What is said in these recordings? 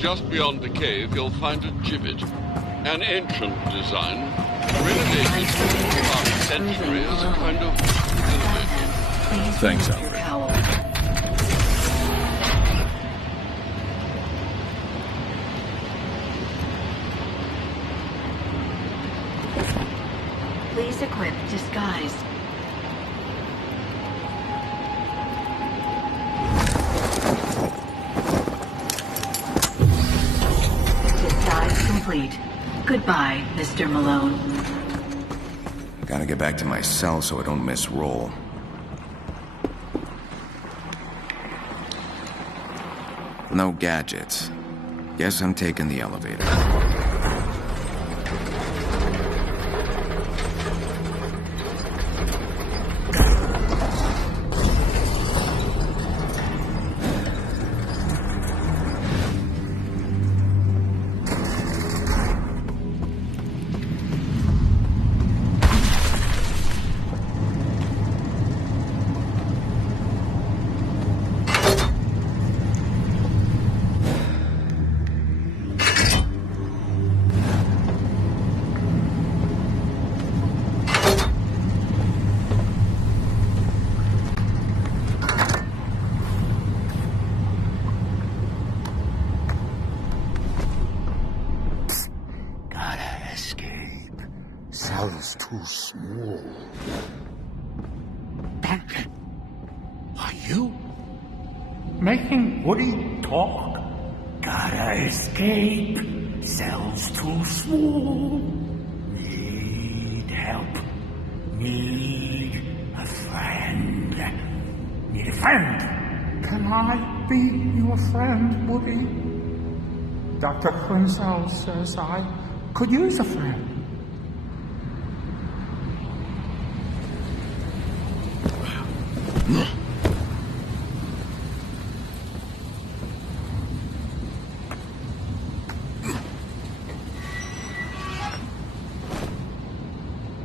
Just beyond the cave, you'll find a gibbet. An ancient design, renovated for about a century as a kind of village. Thanks, Alfred. Please equip disguise. Disguise complete. Goodbye, Mr. Malone. Gotta get back to my cell so I don't miss roll. No gadgets. Guess I'm taking the elevator. Cell's too small. Doctor, are you making Woody talk? Gotta escape. Cell's too small. Need help. Need a friend. Need a friend. Can I be your friend, Woody? Dr. Quinzel says I could use a friend.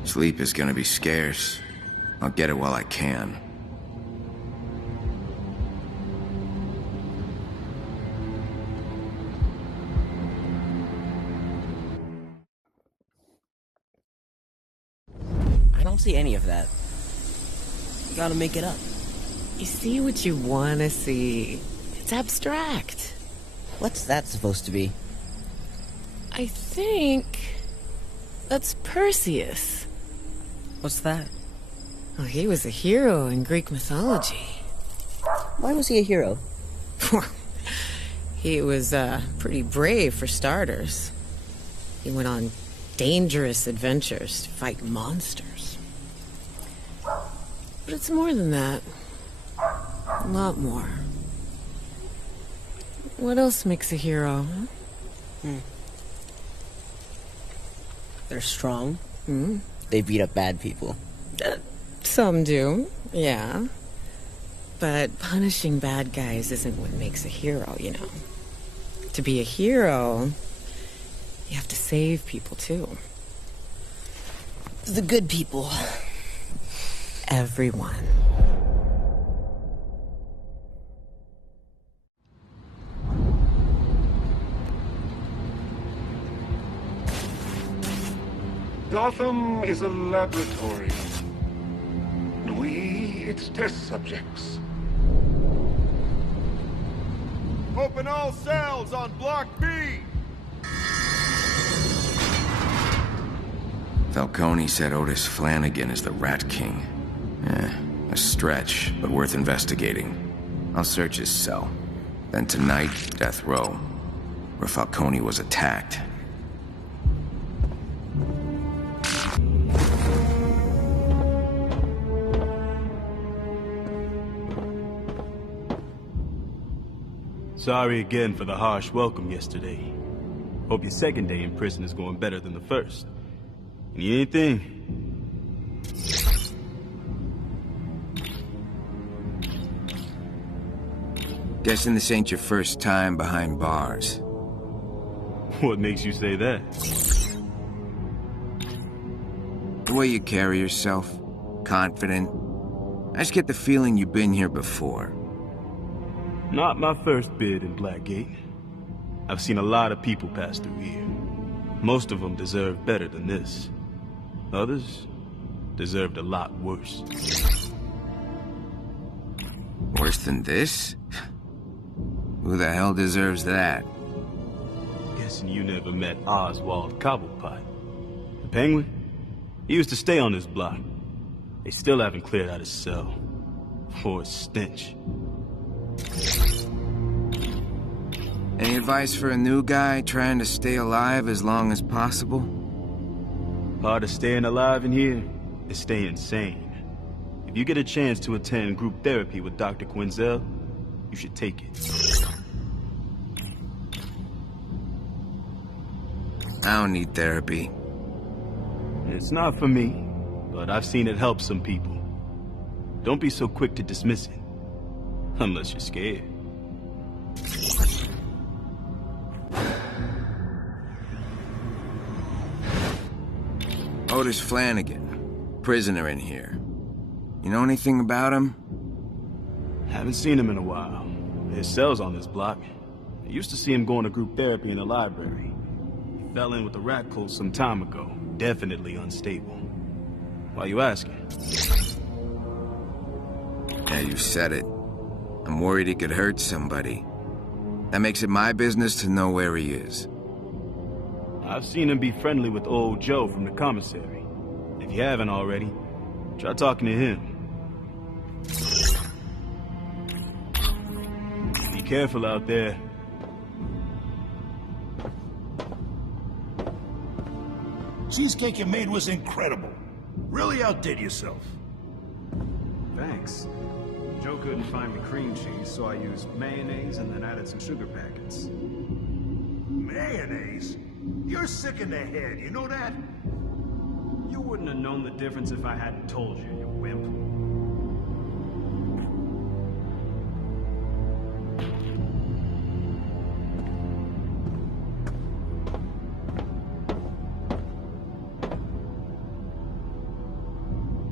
Sleep is gonna be scarce. I'll get it while I can. I don't see any of that. You gotta make it up. You see what you want to see. It's abstract. What's that supposed to be? I think that's Perseus. What's that? Well, he was a hero in Greek mythology. Why was he a hero? He was pretty brave for starters. He went on dangerous adventures to fight monsters. But it's more than that. A lot more. What else makes a hero, huh? They're strong. Hmm? They beat up bad people. Some do, yeah. But punishing bad guys isn't what makes a hero, you know. To be a hero, you have to save people, too. The good people. Everyone. Gotham is a laboratory. And we, its test subjects. Open all cells on Block B! Falcone said Otis Flanagan is the Rat King. A stretch, but worth investigating. I'll search his cell. Then tonight, death row, where Falcone was attacked. Sorry again for the harsh welcome yesterday. Hope your second day in prison is going better than the first. Need anything? Guessing this ain't your first time behind bars. What makes you say that? The way you carry yourself, confident. I just get the feeling you've been here before. Not my first bid in Blackgate. I've seen a lot of people pass through here. Most of them deserve better than this. Others deserved a lot worse. Worse than this? Who the hell deserves that? Guessing you never met Oswald Cobblepot. The Penguin? He used to stay on this block. They still haven't cleared out his cell. For a stench. Any advice for a new guy trying to stay alive as long as possible? Part of staying alive in here is staying sane. If you get a chance to attend group therapy with Dr. Quinzel, you should take it. I don't need therapy. It's not for me, but I've seen it help some people. Don't be so quick to dismiss it. Unless you're scared. Otis Flanagan, prisoner in here. You know anything about him? Haven't seen him in a while. His cell's on this block. I used to see him going to group therapy in the library. He fell in with the rat cult some time ago. Definitely unstable. Why you asking? Yeah, you said it. I'm worried he could hurt somebody. That makes it my business to know where he is. I've seen him be friendly with old Joe from the commissary. If you haven't already, try talking to him. Be careful out there. Cheesecake you made was incredible. Really outdid yourself. Thanks. Joe couldn't find me cream cheese, so I used mayonnaise and then added some sugar packets. Mayonnaise? You're sick in the head, you know that? You wouldn't have known the difference if I hadn't told you, you wimp.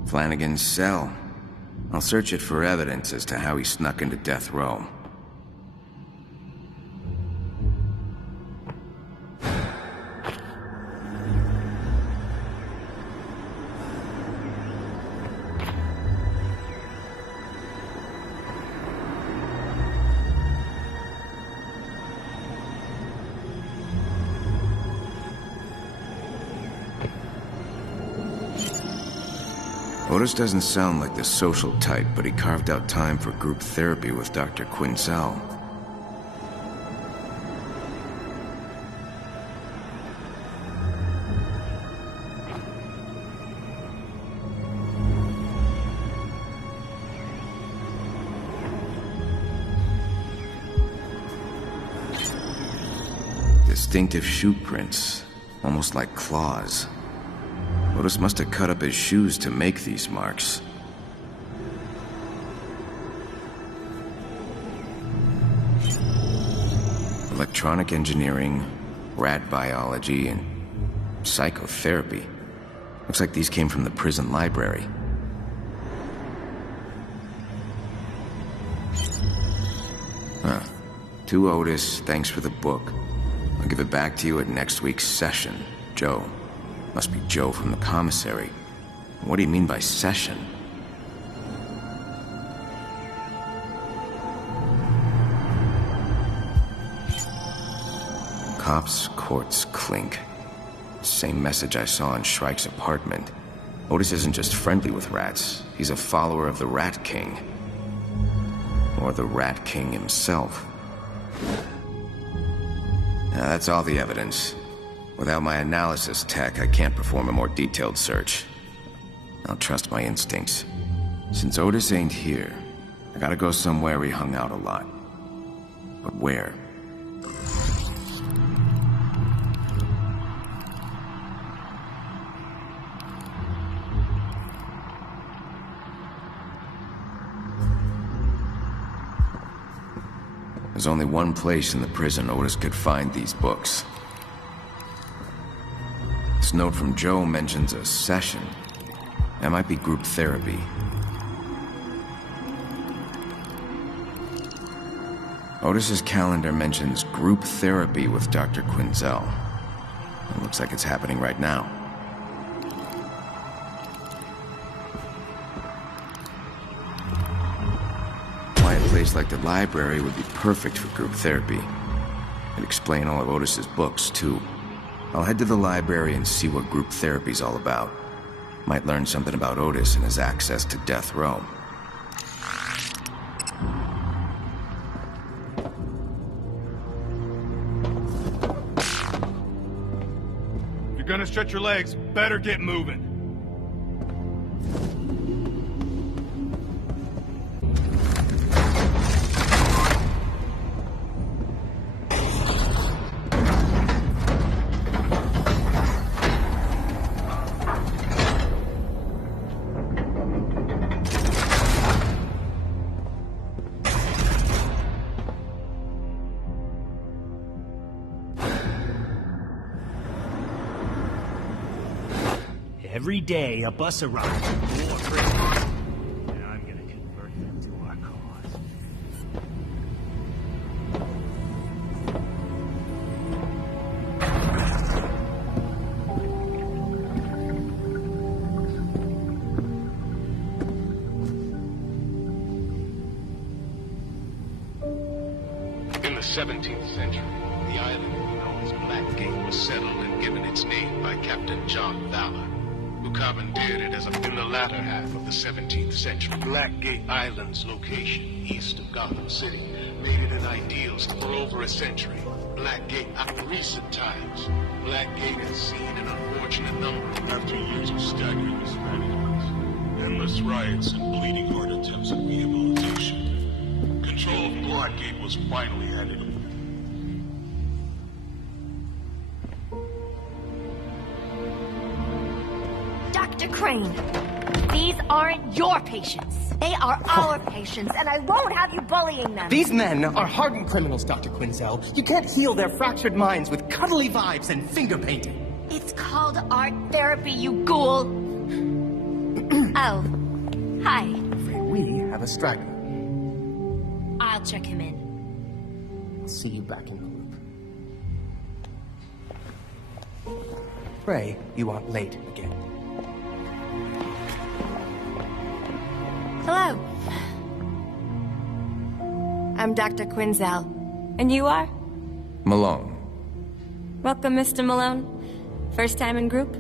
Flanagan's cell. I'll search it for evidence as to how he snuck into death row. Otis doesn't sound like the social type, but he carved out time for group therapy with Dr. Quinzel. Distinctive shoe prints, almost like claws. Otis must have cut up his shoes to make these marks. Electronic engineering, rat biology, and psychotherapy. Looks like these came from the prison library. Huh. To Otis, thanks for the book. I'll give it back to you at next week's session, Joe. Must be Joe from the commissary. What do you mean by session? Cops, courts, clink. Same message I saw in Shrike's apartment. Otis isn't just friendly with rats. He's a follower of the Rat King. Or the Rat King himself. Now, that's all the evidence. Without my analysis tech, I can't perform a more detailed search. I'll trust my instincts. Since Otis ain't here, I gotta go somewhere he hung out a lot. But where? There's only one place in the prison Otis could find these books. This note from Joe mentions a session. That might be group therapy. Otis's calendar mentions group therapy with Dr. Quinzel. It looks like it's happening right now. A quiet place like the library would be perfect for group therapy. It'd explain all of Otis's books, too. I'll head to the library and see what group therapy's all about. Might learn something about Otis and his access to death row. If you're gonna stretch your legs, better get moving. Every day, a bus arrives with more prisoners. And I'm gonna convert them to our cause. In the 17th century, the island known as Blackgate was settled and given its name by Captain John Valor, who commandeered it in the latter half of the 17th century. Blackgate Island's location, east of Gotham City, made it an ideal for over a century. Blackgate, in recent times, Blackgate has seen an unfortunate number after years of staggering mismanagement, endless riots, and bleeding heart attempts at rehabilitation. Control of Blackgate was finally handed over. Dr. Crane, these aren't your patients. They are our patients, and I won't have you bullying them. These men are hardened criminals, Dr. Quinzel. You can't heal their fractured minds with cuddly vibes and finger painting. It's called art therapy, you ghoul. Oh, hi. We have a straggler. I'll check him in. I'll see you back in the loop. Pray you aren't late again. Hello. I'm Dr. Quinzel. And you are? Malone. Welcome, Mr. Malone. First time in group?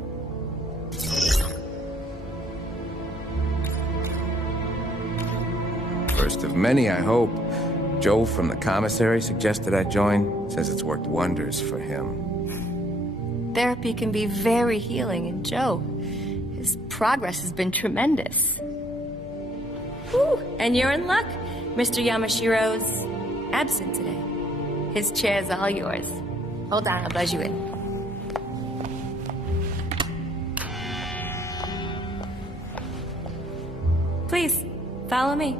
First of many, I hope. Joe from the commissary suggested I join. Says it's worked wonders for him. Therapy can be very healing, and Joe, his progress has been tremendous. Whew, and you're in luck. Mr. Yamashiro's absent today. His chair's all yours. Hold on, I'll buzz you in. Please, follow me.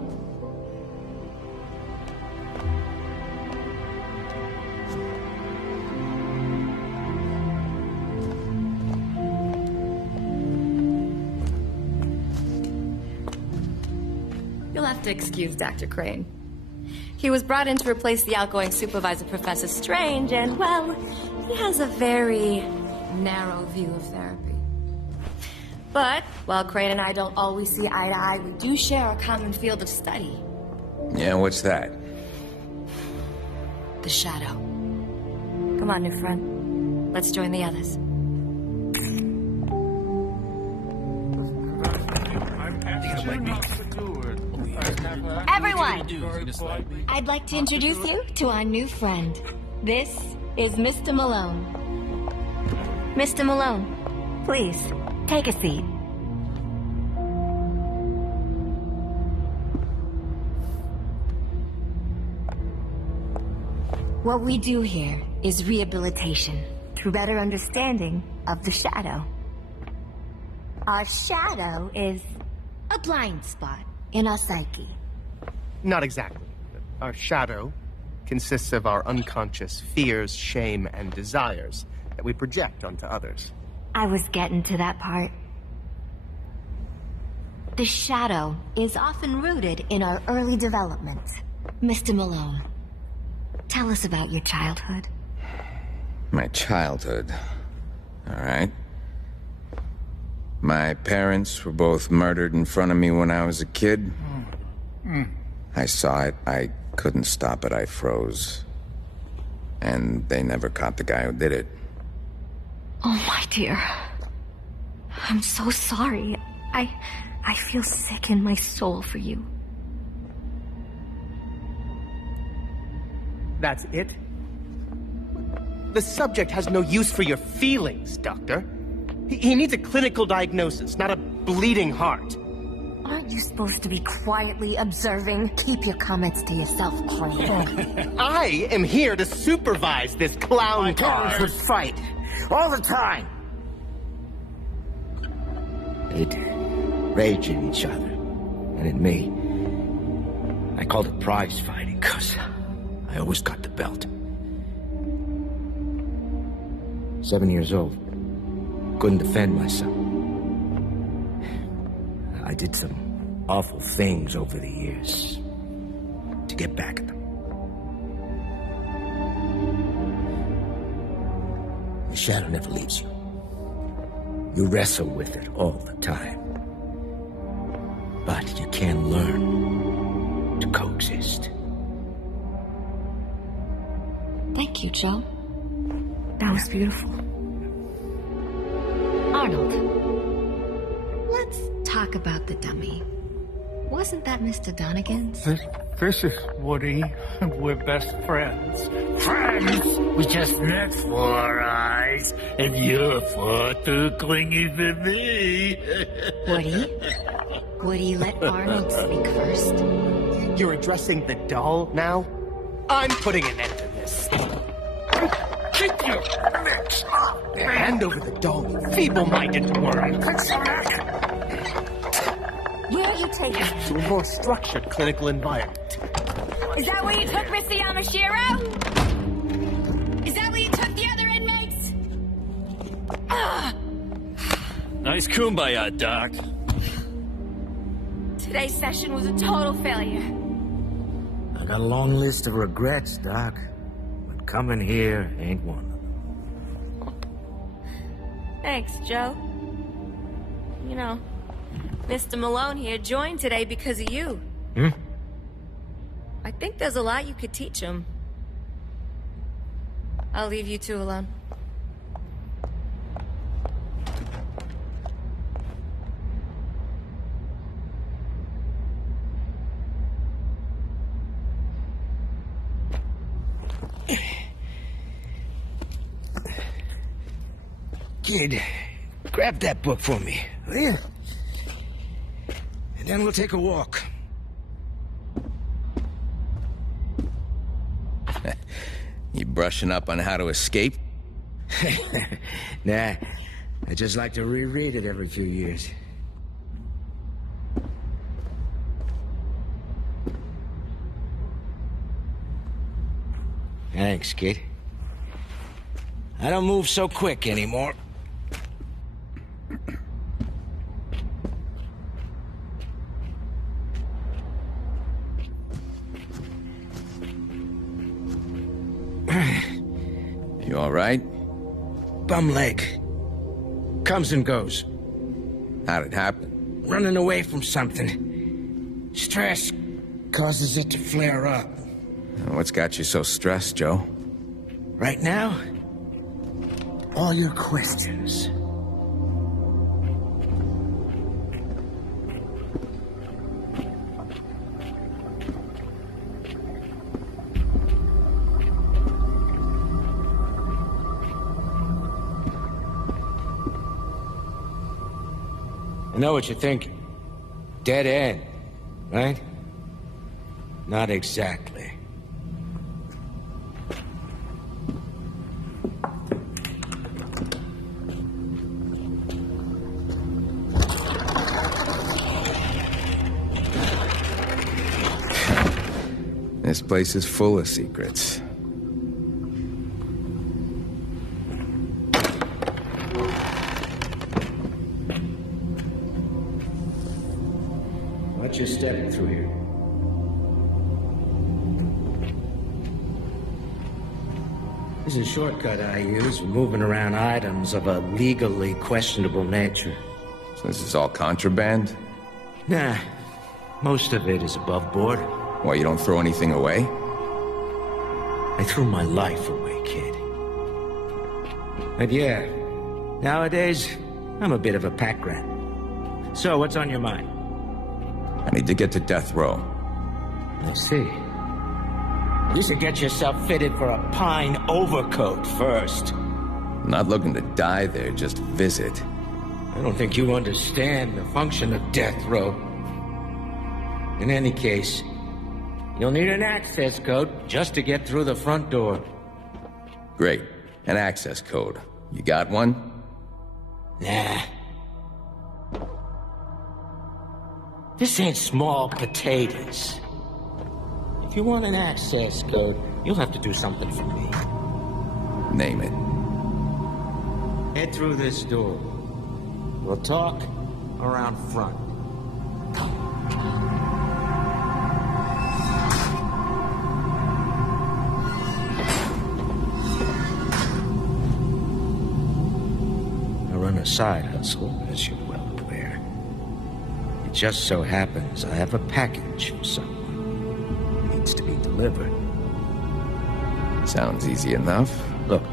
You'll have to excuse Dr. Crane. He was brought in to replace the outgoing supervisor, Professor Strange, and, well, he has a very narrow view of therapy. But, while Crane and I don't always see eye to eye, we do share a common field of study. Yeah, what's that? The shadow. Come on, new friend. Let's join the others. Everyone! I'd like to introduce you to our new friend. This is Mr. Malone. Mr. Malone, please, take a seat. What we do here is rehabilitation through better understanding of the shadow. Our shadow is a blind spot in our psyche. Not exactly. Our shadow consists of our unconscious fears, shame, and desires that we project onto others. I was getting to that part. The shadow is often rooted in our early development. Mr. Malone, Tell us about your childhood. My childhood. All right. My parents were both murdered in front of me when I was a kid. I saw it. I couldn't stop it. I froze. And they never caught the guy who did it. Oh, my dear. I'm so sorry. I feel sick in my soul for you. That's it? The subject has no use for your feelings, Doctor. He needs a clinical diagnosis, not a bleeding heart. Aren't you supposed to be quietly observing? Keep your comments to yourself, Crane. I am here to supervise this clown My car. parents would fight. All the time. They'd rage at each other. And at me. I called it prize fighting, because I always got the belt. 7 years old. Couldn't defend myself. I did some awful things over the years to get back at them. The shadow never leaves you. You wrestle with it all the time. But you can learn to coexist. Thank you, Joe. That was beautiful. Arnold, let's talk about the dummy. Wasn't that Mr. Donegan's? This is Woody. We're best friends. Friends? We just met for our eyes, and you're far too clingy for me. Woody, let Arnold speak first. You're addressing the doll now? I'm putting an end to this. Keep your lips up. Hand over the doll, you feeble-minded worm. Where are you taking him? To a more structured clinical environment. Is that where you took Mr. Yamashiro? Is that where you took the other inmates? Nice kumbaya, Doc. Today's session was a total failure. I got a long list of regrets, Doc. But coming here ain't one of them. Thanks, Joe. You know, Mr. Malone here joined today because of you. I think there's a lot you could teach him. I'll leave you two alone. Kid, grab that book for me, will you? And then we'll take a walk. You brushing up on how to escape? Nah, I just like to reread it every few years. Thanks, kid. I don't move so quick anymore. You all right? Bum leg. Comes and goes. How'd it happen? Running away from something. Stress causes it to flare up. What's got you so stressed, Joe? Right now, all your questions. I know what you're thinking. Dead end, right? Not exactly. This place is full of secrets. What you stepping through here? This is a shortcut I use for moving around items of a legally questionable nature. So this is all contraband? Nah, most of it is above board. Why, you don't throw anything away? I threw my life away, kid. But yeah, nowadays, I'm a bit of a pack rat. So, what's on your mind? I need to get to death row. I see. You should get yourself fitted for a pine overcoat first. I'm not looking to die there, just visit. I don't think you understand the function of death row. In any case, you'll need an access code just to get through the front door. Great. An access code. You got one? Nah. This ain't small potatoes. If you want an access code, you'll have to do something for me. Name it. Head through this door. We'll talk around front. I run a side hustle, as you're well aware. It just so happens I have a package for someone. It needs to be delivered. Sounds easy enough. Look,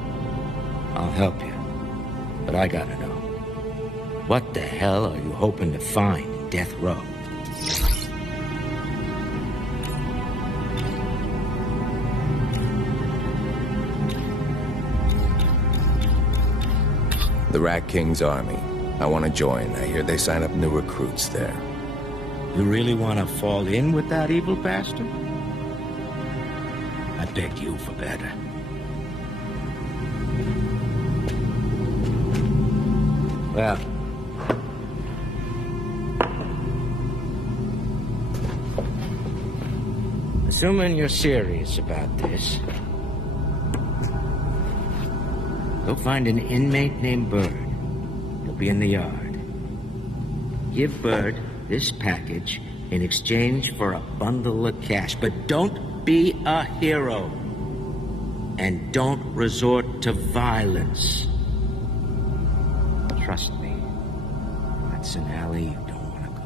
I'll help you. But I gotta know. What the hell are you hoping to find in death row? The Rat King's army. I want to join. I hear they sign up new recruits there. You really want to fall in with that evil bastard? I beg you for better. Well, assuming you're serious about this, go find an inmate named Bird. He'll be in the yard. Give Bird this package in exchange for a bundle of cash, but don't be a hero. And don't resort to violence. Trust me, that's an alley you don't want to go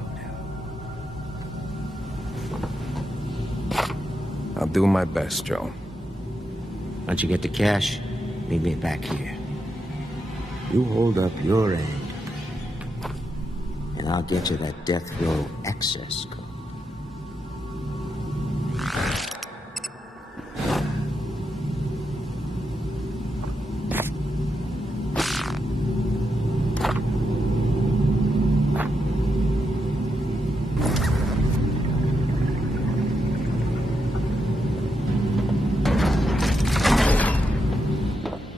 down. I'll do my best, Joe. Once you get the cash, meet me back here. You hold up your end, and I'll get you that death row access code.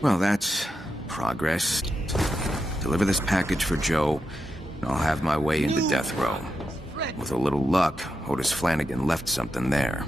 Well, that's progress. Deliver this package for Joe, and I'll have my way into death row. With a little luck, Otis Flanagan left something there.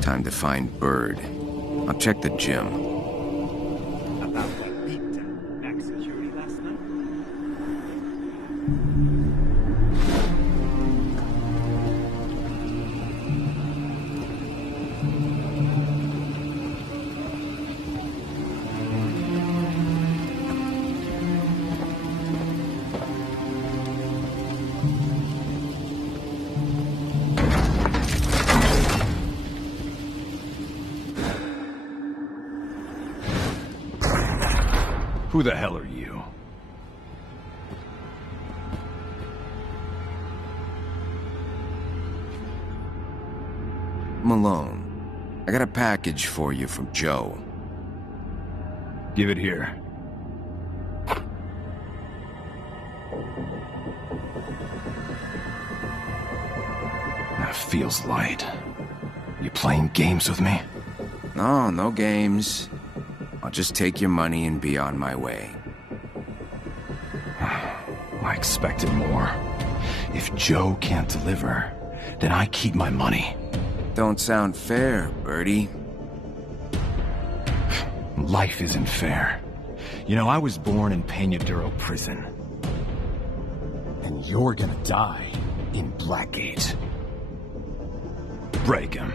Time to find Bird. I'll check the gym. About what beat back security last night? Who the hell are you? Malone, I got a package for you from Joe. Give it here. That feels light. You playing games with me? No, no games. I'll just take your money and be on my way. I expected more. If Joe can't deliver, then I keep my money. Don't sound fair, Birdie. Life isn't fair. You know, I was born in Peñadero prison. And you're gonna die in Blackgate. Break him.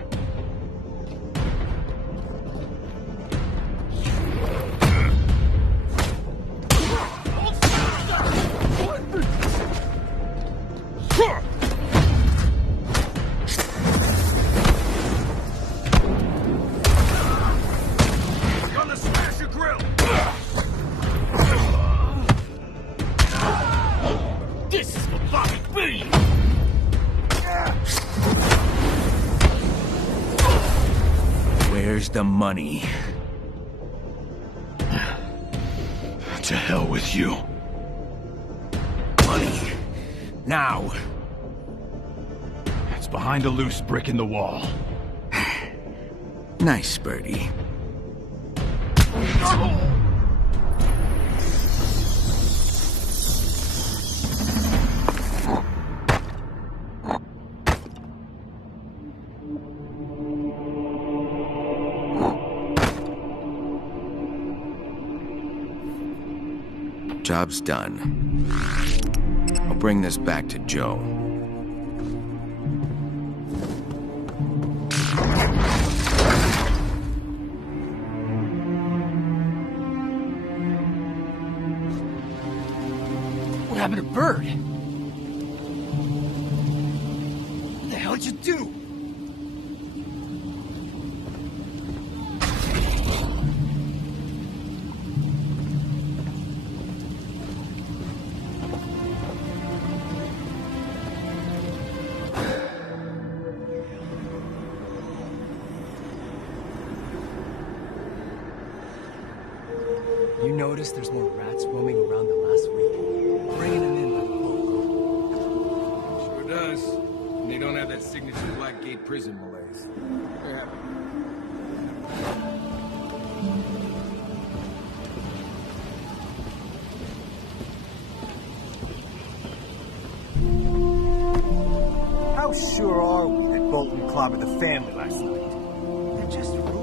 Where's the money? To hell with you. Money. Now. It's behind a loose brick in the wall. Nice, Birdie. Job's done. I'll bring this back to Joe. What happened to Bird? What the hell did you do? You notice there's more rats roaming around than last week? Bringing them in by the boatload. Sure does. And they don't have that signature Blackgate prison malaise. Yeah. How sure are we that Bolton clobbered the family last night? They're just rumors.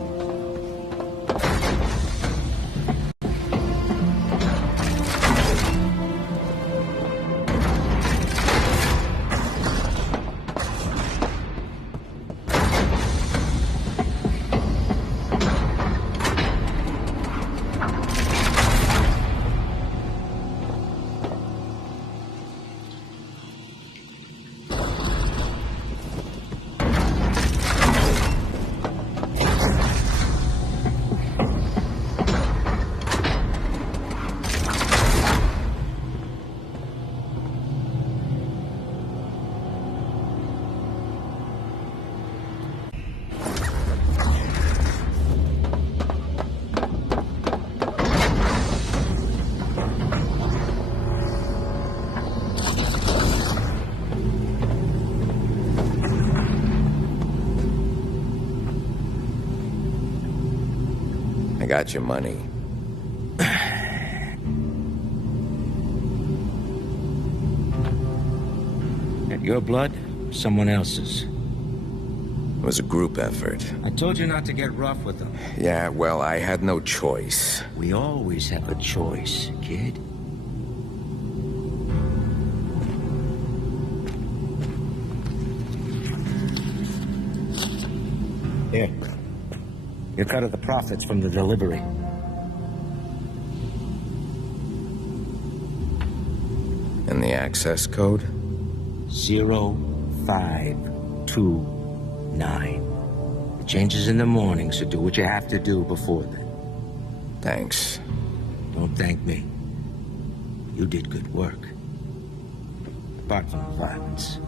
I got your money. At your blood, someone else's. It was a group effort. I told you not to get rough with them. Yeah, well, I had no choice. We always have a choice, kid. Here. Your cut of the profits from the delivery. And the access code? 0529. It changes in the morning, so do what you have to do before then. Thanks. Don't thank me. You did good work. Apart from the violence.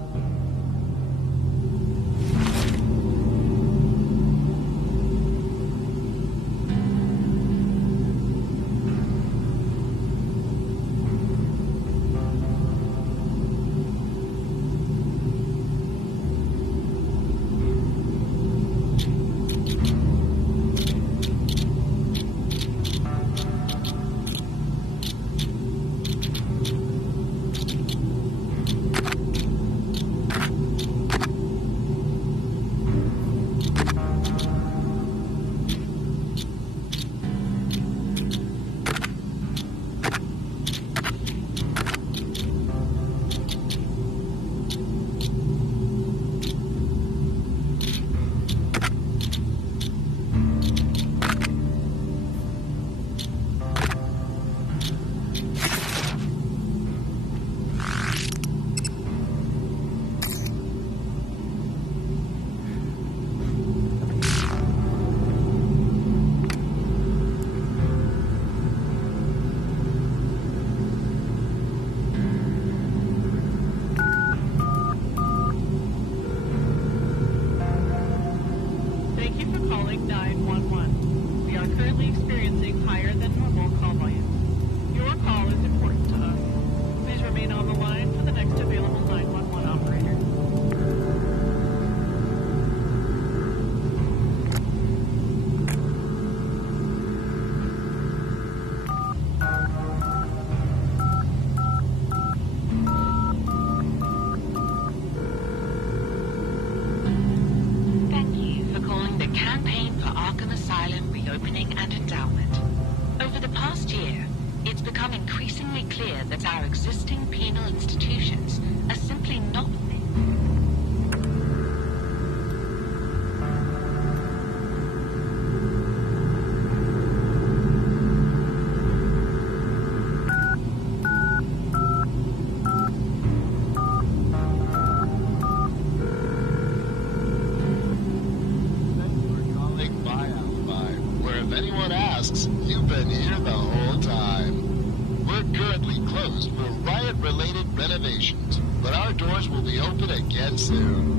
But our doors will be open again soon.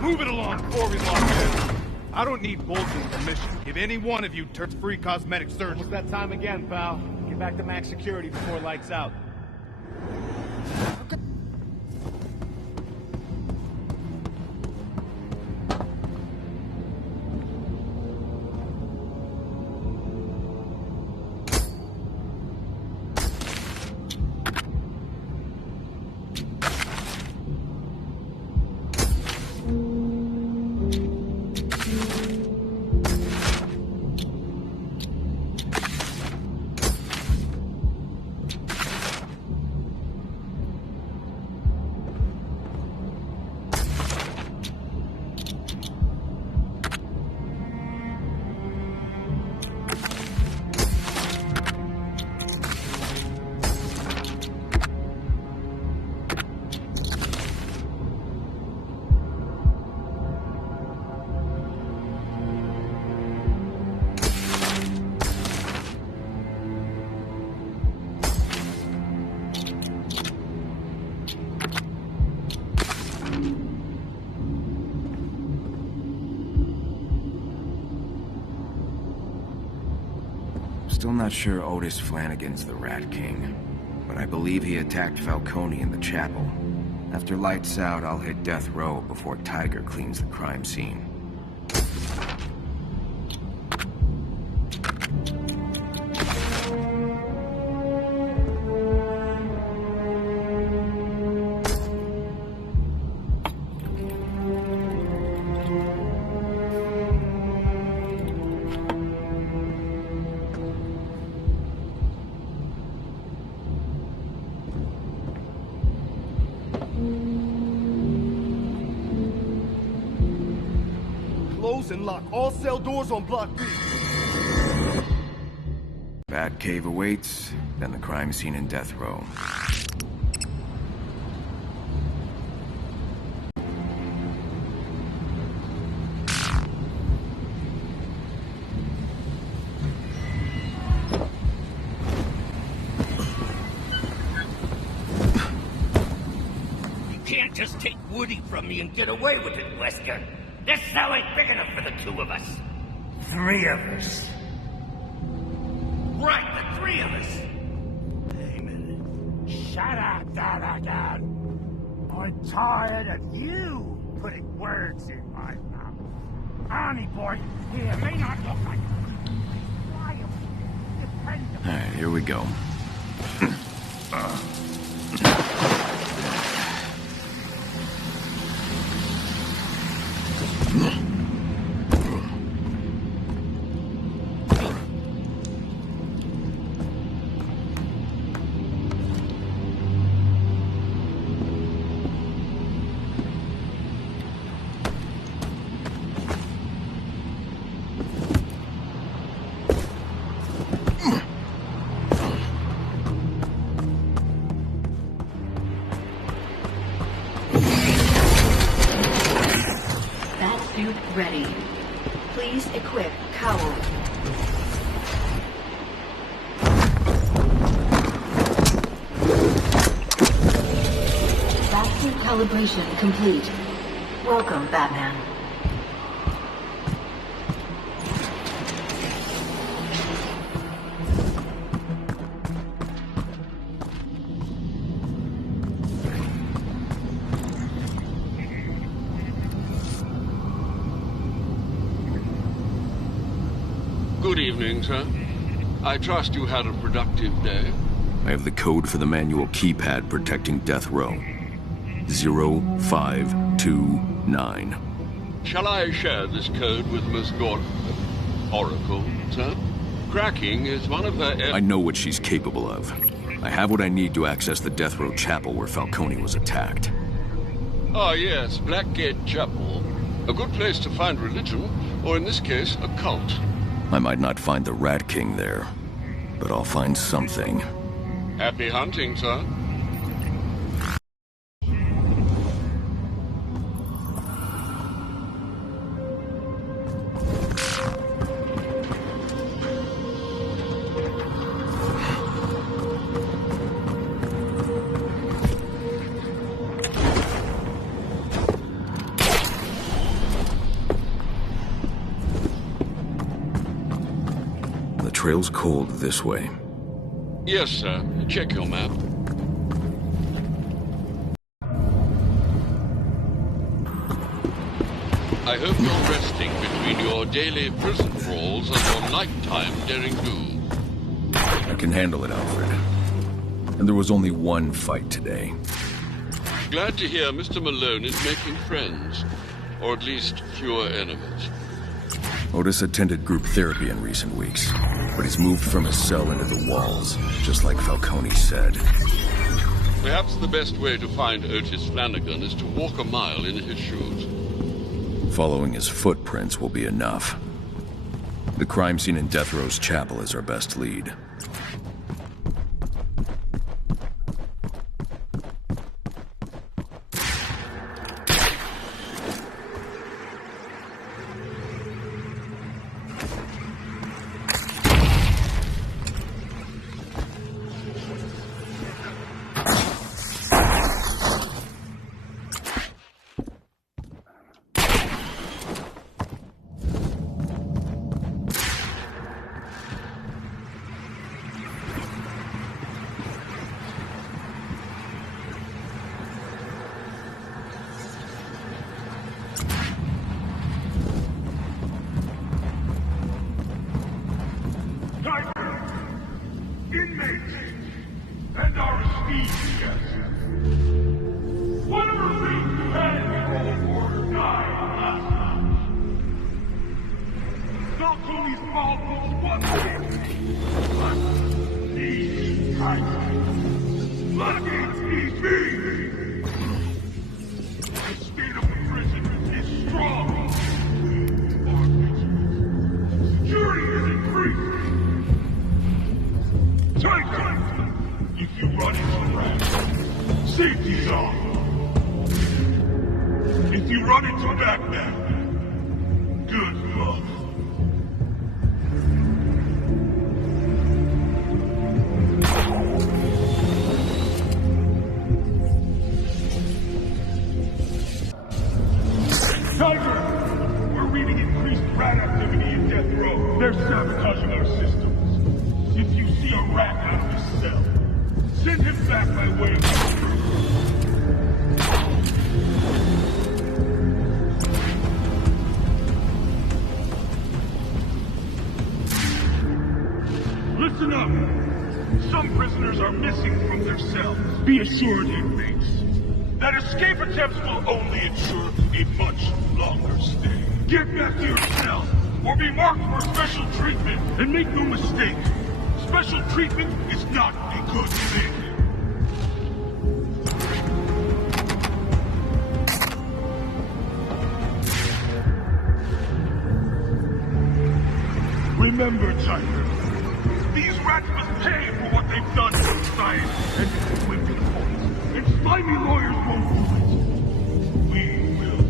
Move it along before we lock in. I don't need Bolton's permission. If any one of you turns free cosmetic surgery. It's that time again, pal. Get back to max security before lights out. Still not sure Otis Flanagan's the Rat King, but I believe he attacked Falcone in the chapel. After lights out, I'll hit death row before Tiger cleans the crime scene. close and lock all cell doors on Block B. Batcave awaits, then the crime scene in Death Row. You can't just take Woody from me and get away with it, Wesker. This cell ain't big enough for the two of us. 3 of us. Right, the 3 of us. Hey, man. Shut up, Dalagan. I'm tired of you putting words in my mouth. Arnie boy, here may not look like Alright, here we go. Batsuit ready. Please equip cowl. Batsuit calibration complete. Welcome, Batman. Good evening, sir. I trust you had a productive day. I have the code for the manual keypad protecting Death Row. 0529. Shall I share this code with Miss Oracle, sir? Cracking is one of her... I know what she's capable of. I have what I need to access the Death Row Chapel where Falcone was attacked. Ah, yes, Blackgate Chapel. A good place to find religion, or in this case, a cult. I might not find the Rat King there, but I'll find something. Happy hunting, sir. The trail's cold this way. Yes, sir. Check your map. I hope you're resting between your daily prison brawls and your nighttime daring do. I can handle it, Alfred. And there was only one fight today. Glad to hear Mr. Malone is making friends. Or at least fewer enemies. Otis attended group therapy in recent weeks, but he's moved from his cell into the walls, just like Falcone said. Perhaps the best way to find Otis Flanagan is to walk a mile in his shoes. Following his footprints will be enough. The crime scene in Death Row's chapel is our best lead. Inmates and our esteemed guests. Whatever fate you had in your old order died last night. Falcone's fault was one thing, but these times, Blackgate's EV. The state of the prison is strong. If you run into Batman, good luck. Tiger! We're reading increased rat activity in Death Row. They're sabotaging our systems. If you see a rat out of his cell, send him back by way of Listen up! Some prisoners are missing from their cells. Be assured, inmates, that escape attempts will only ensure a much longer stay. Get back to your cell, or be marked for special treatment. And make no mistake, special treatment is not a good thing. Remember, Tiger, these rats must pay for what they've done to society and its whipping points. And slimy lawyers won't do it. We will.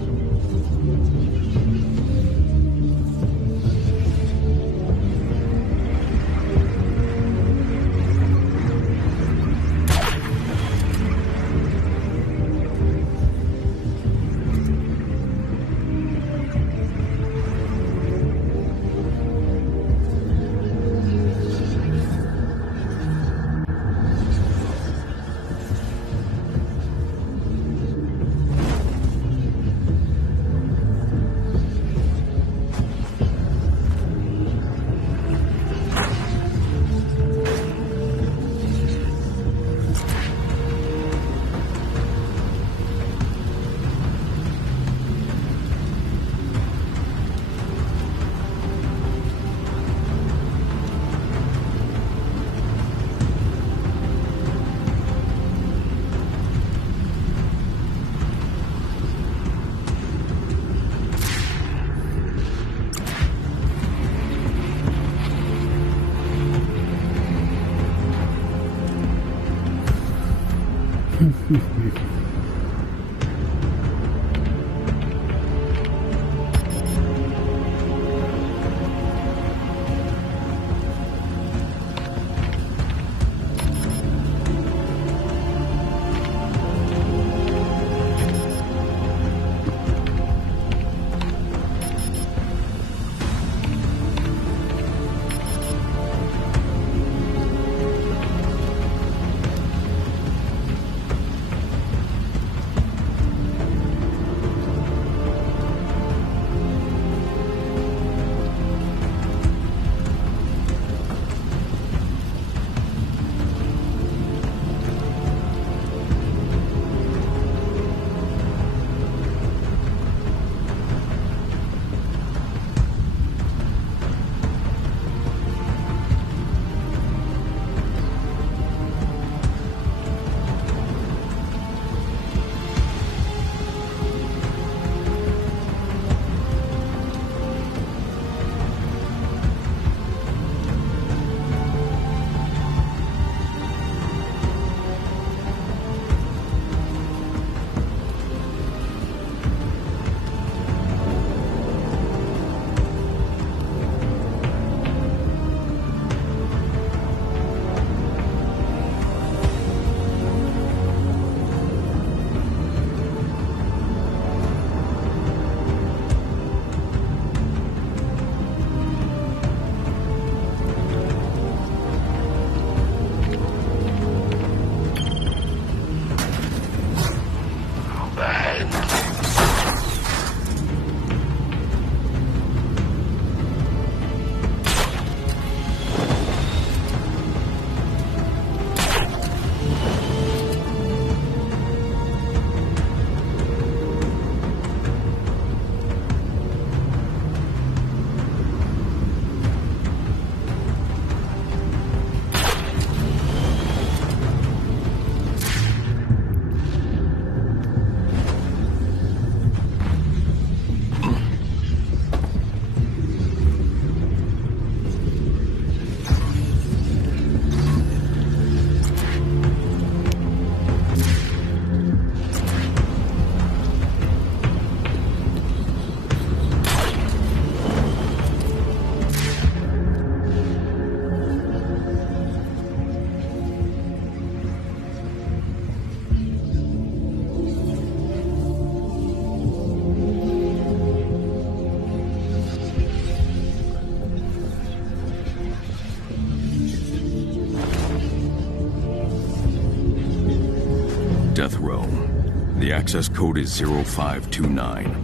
Access code is 0529.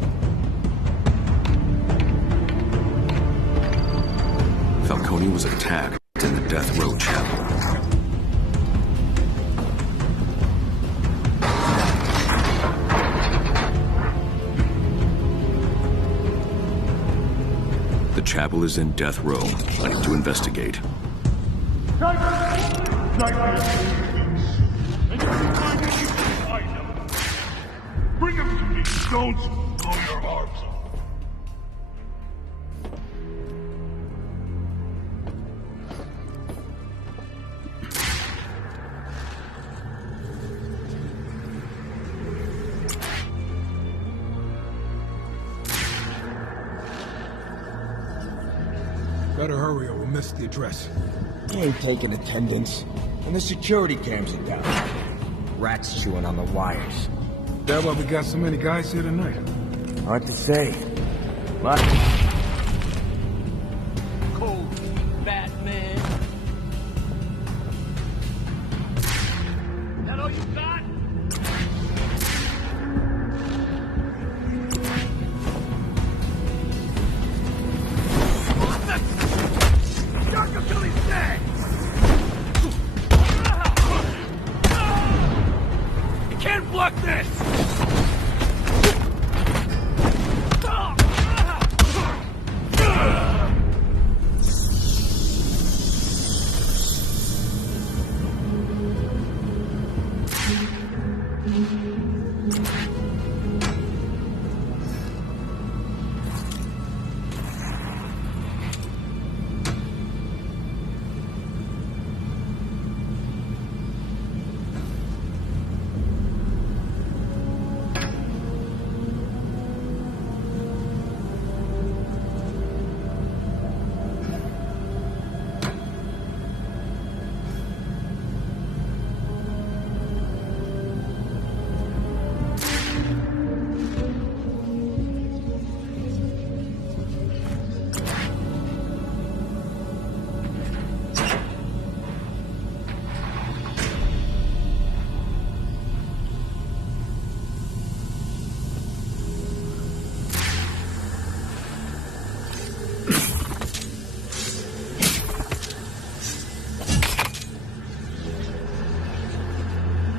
Falcone was attacked in the Death Row Chapel. The chapel is in Death Row. I need to investigate. Bring him to me. Don't blow your arms off. Better hurry or we'll miss the address. He ain't taking attendance. And the security cams are down. Rats chewing on the wires. That why we got so many guys here tonight? Hard to say. What? Cold Batman. That all you got? Duck him till he's dead! You can't block this!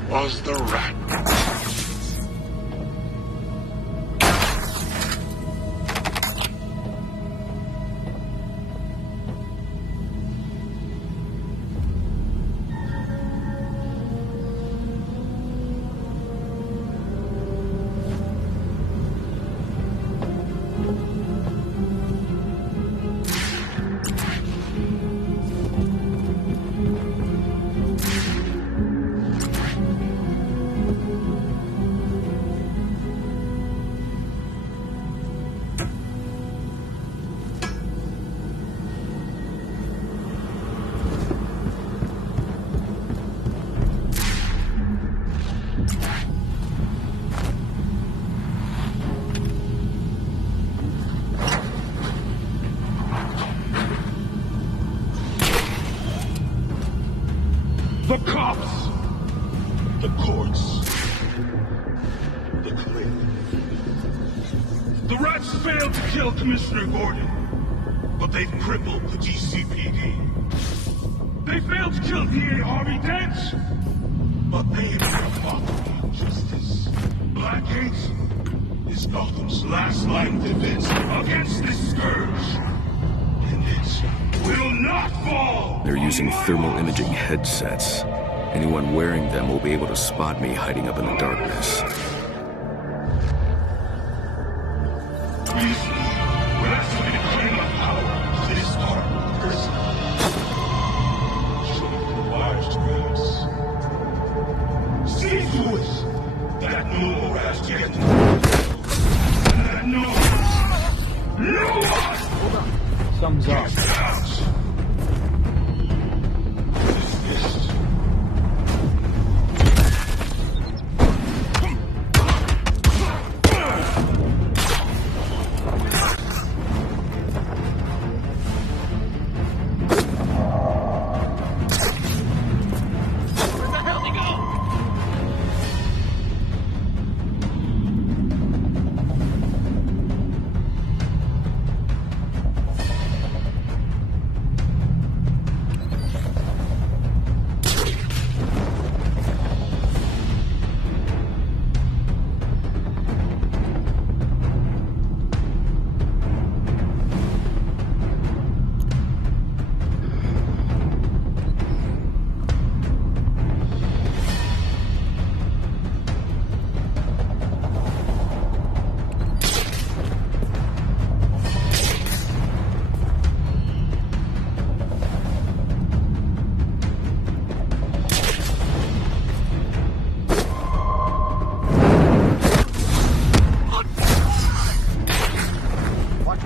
Was the rat. The cops! The courts! The cliff. The rats failed to kill Commissioner Gordon, but they've crippled the GCPD. They failed to kill DA Harvey Dent, but they have a mockery of justice. Blackgate is Gotham's last line of defense against this scourge. And it will not fall! They're using thermal imaging headsets. Anyone wearing them will be able to spot me hiding up in the darkness. Recently, rats made a claim of power to this part of the prison. Show me the wires to rats. See to it that no more rats get in. And that no one Thumbs up. gets out.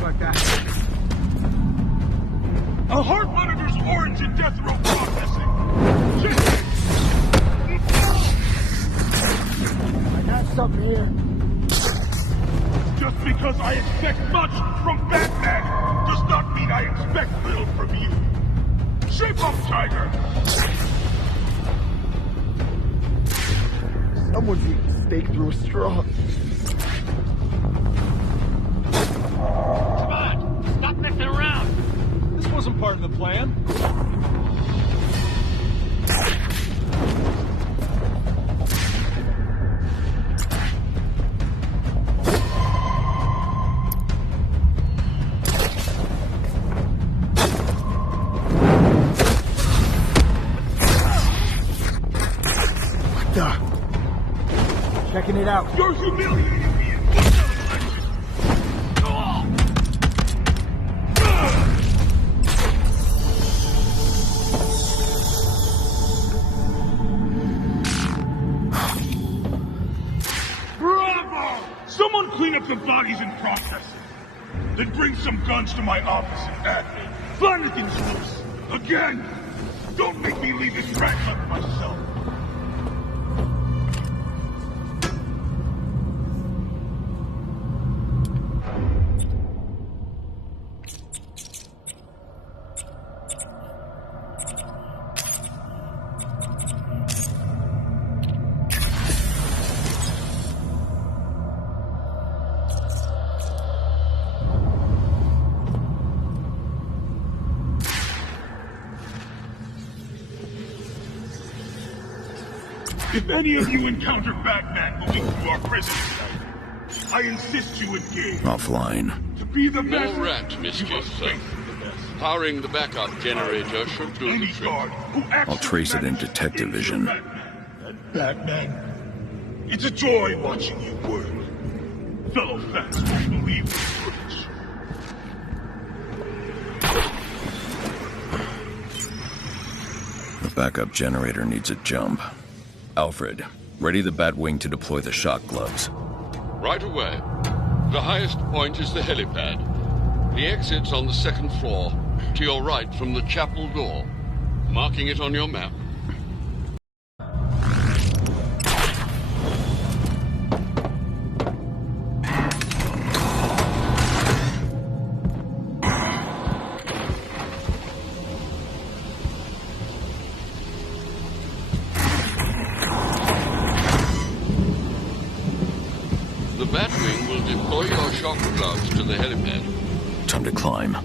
like that. A heart monitor's orange in death row processing. I got something here. Just because I expect much from Batman does not mean I expect little from you. Shape up, Tiger! Someone's eating steak through a straw. Come on, stop messing around. This wasn't part of the plan. Checking it out. You're humiliating me! Bravo! Someone clean up the bodies and process it. Then bring some guns to my office and admin. Flanagan's loose! Again! Don't make me leave this rat hunt myself! If any of you encounter Batman moving through our prison tonight, I insist you engage. Offline. To be the best, More rat mischief, sir. Powering the backup generator should do the trick. I'll trace it in detective vision. Batman, it's a joy watching you work. Fellow fans won't believe this footage. The backup generator needs a jump. Alfred, ready the Batwing to deploy the shock gloves. Right away. The highest point is the helipad. The exit's on the second floor, to your right from the chapel door. Marking it on your map. The Batwing will deploy your shock gloves to the helipad. Time to climb.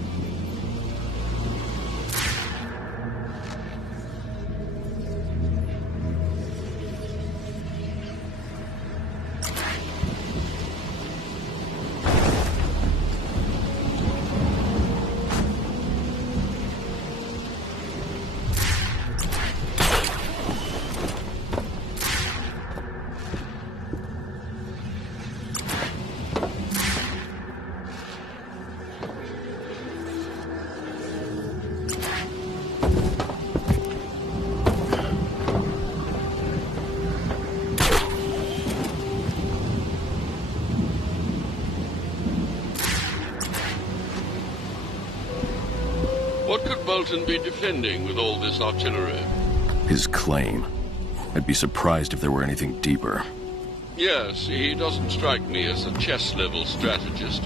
What could Bolton be defending with all this artillery? His claim. I'd be surprised if there were anything deeper. Yes, he doesn't strike me as a chess-level strategist.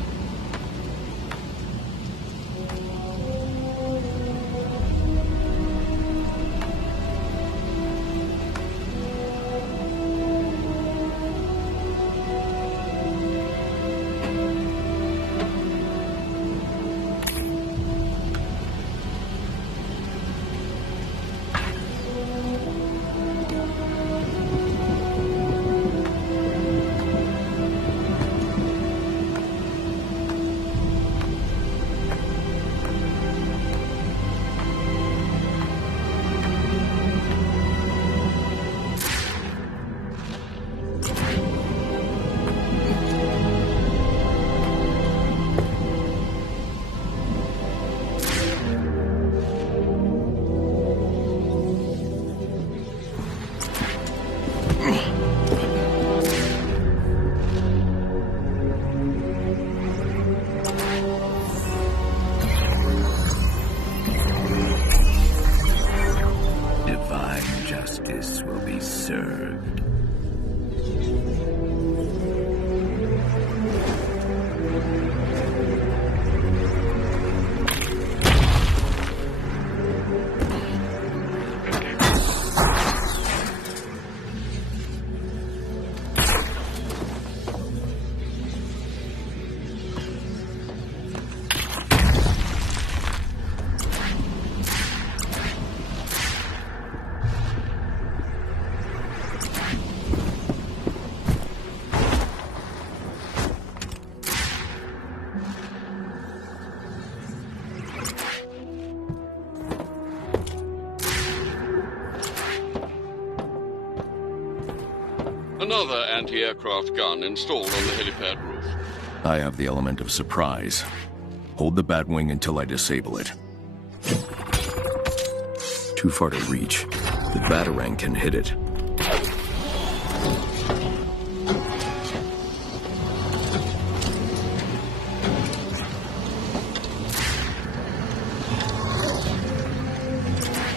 another anti-aircraft gun installed on the helipad roof. I have the element of surprise. Hold the Batwing until I disable it. Too far to reach. The Batarang can hit it.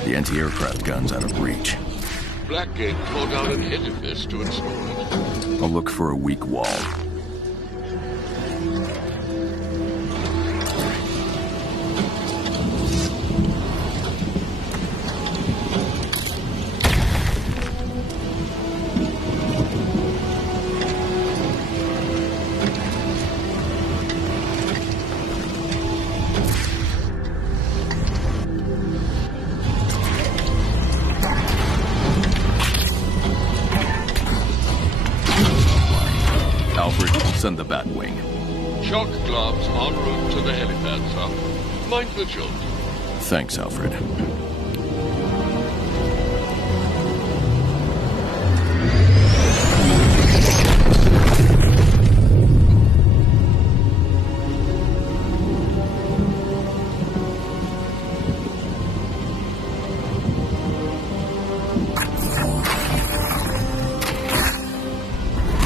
The anti-aircraft gun's out of reach. Blackgate tore down an edifice to install it. I'll look for a weak wall. Send the Batwing. Shock gloves en route to the helipad, sir. Mind the jolt. Thanks, Alfred.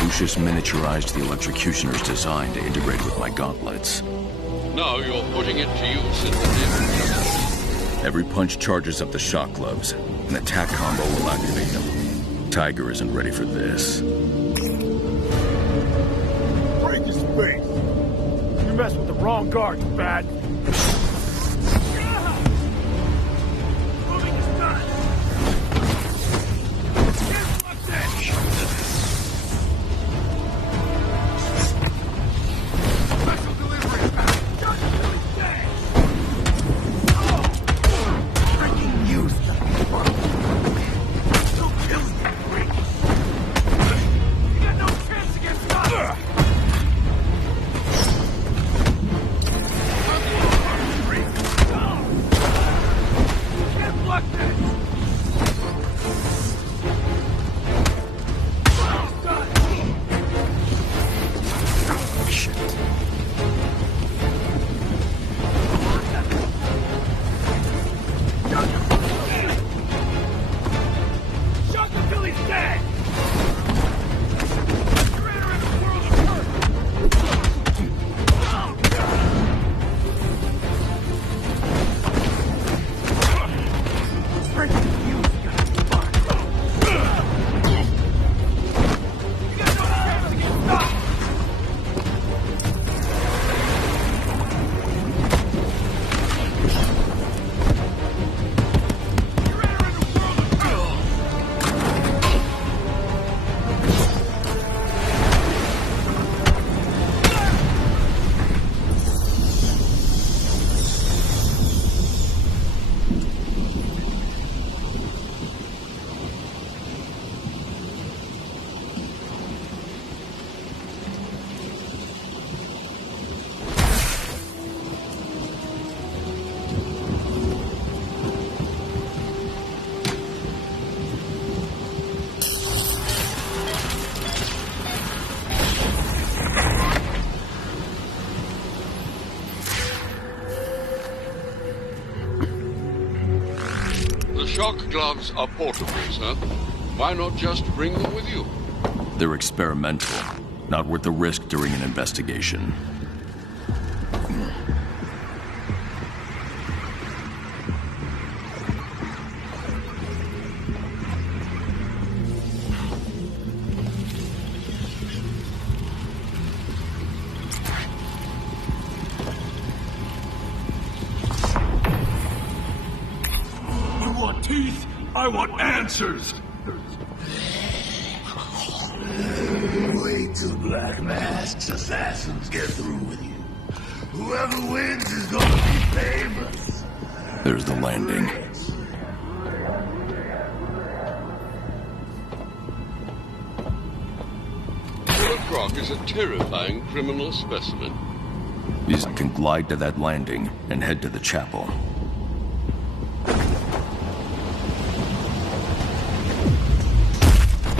Lucius miniaturized the electrocutioner's design to integrate with my gauntlets. Now you're putting it to use in the Every punch charges up the shock gloves. An attack combo will activate them. Tiger isn't ready for this. Break his face! You mess with the wrong guard, you bad. Shock gloves are portable, sir. Why not just bring them with you? They're experimental. Not worth the risk during an investigation. Teeth! I want answers! Wait till Black Mask's assassins get through with you. Whoever wins is gonna be famous. There's the landing. Killer Croc is a terrifying criminal specimen. You can glide to that landing and head to the chapel.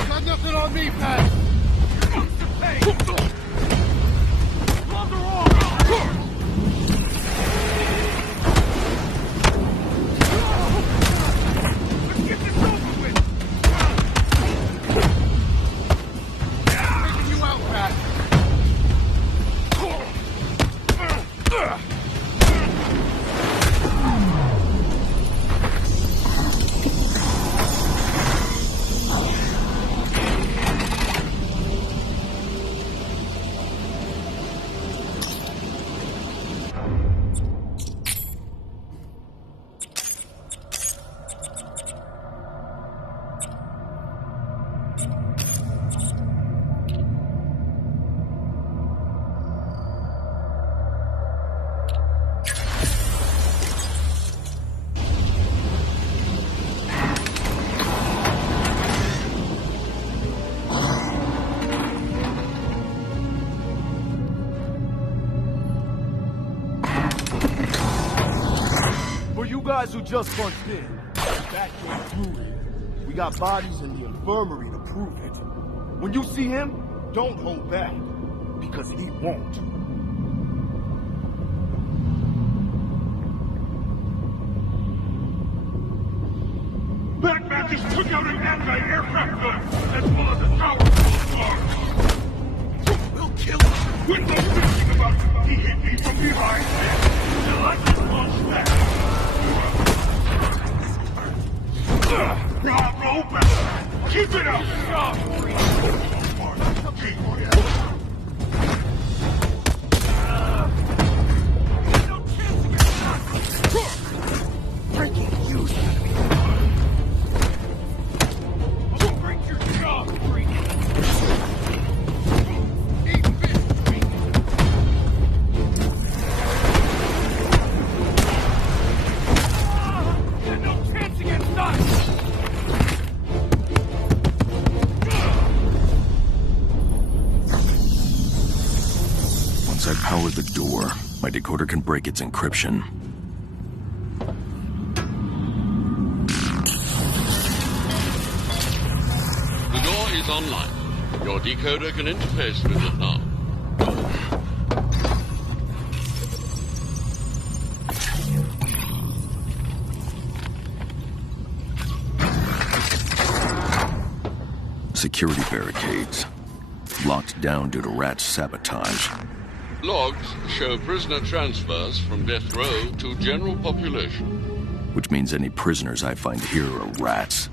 Got nothing on on me, Pat! Gloves are off! Let's get this over with! Taking you out, Pat! Who just punched in. That came through here. We got bodies in the infirmary to prove it. When you see him, don't hold back. Because he won't. Batman just took out an anti-aircraft gun, as well as a tower arm. We'll kill him. Quinzel thinking about it. He hit me from behind, and I just launched back. Bravo, Batman! Keep it up! Breaking use. Break your jaw, freak! No chance against us! Once I power the door, my decoder can break its encryption. The door is online. Your decoder can interface with it now. Security barricades. Locked down due to Rat's sabotage. Logs show prisoner transfers from death row to general population. Which means any prisoners I find here are rats.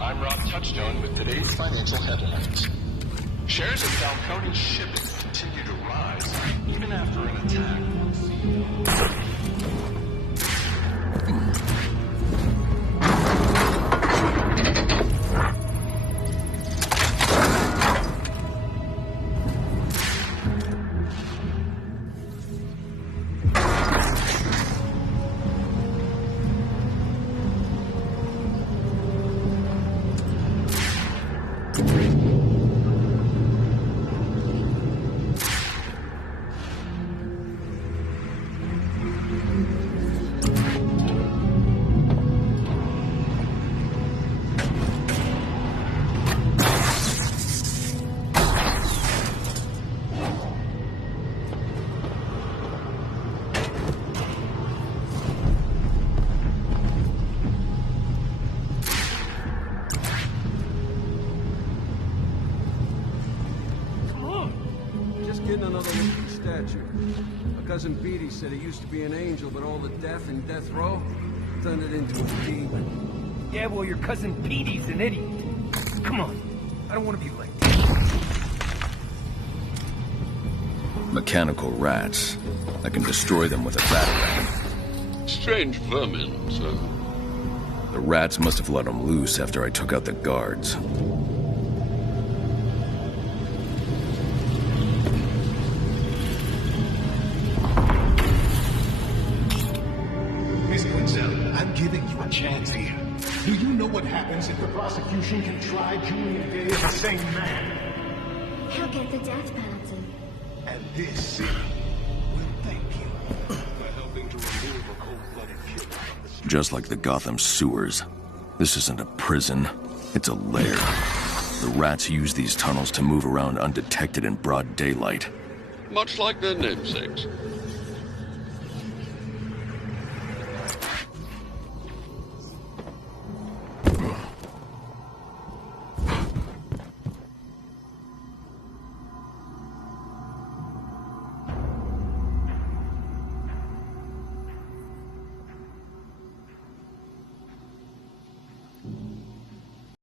I'm Rob Touchstone with today's financial headlines. Shares of Falcone Shipping continue to rise, even after an attack on CEO. Just getting another look at the statue. My cousin Beatty said it used to be an angel, but all the death in death row turned it into a demon. Yeah, well, your cousin Petey's an idiot. Come on. I don't want to be late. Mechanical rats. I can destroy them with a batarang. Strange vermin, sir. The rats must have let them loose after I took out the guards. Miss Quinzel, I'm giving you a chance here. Do you know what happens if the prosecution can try Julian Day as the same man? He'll get the death penalty. And this city will thank you for helping to remove a cold-blooded killer from the street. Just like the Gotham sewers. This isn't a prison, it's a lair. The rats use these tunnels to move around undetected in broad daylight. Much like their namesakes.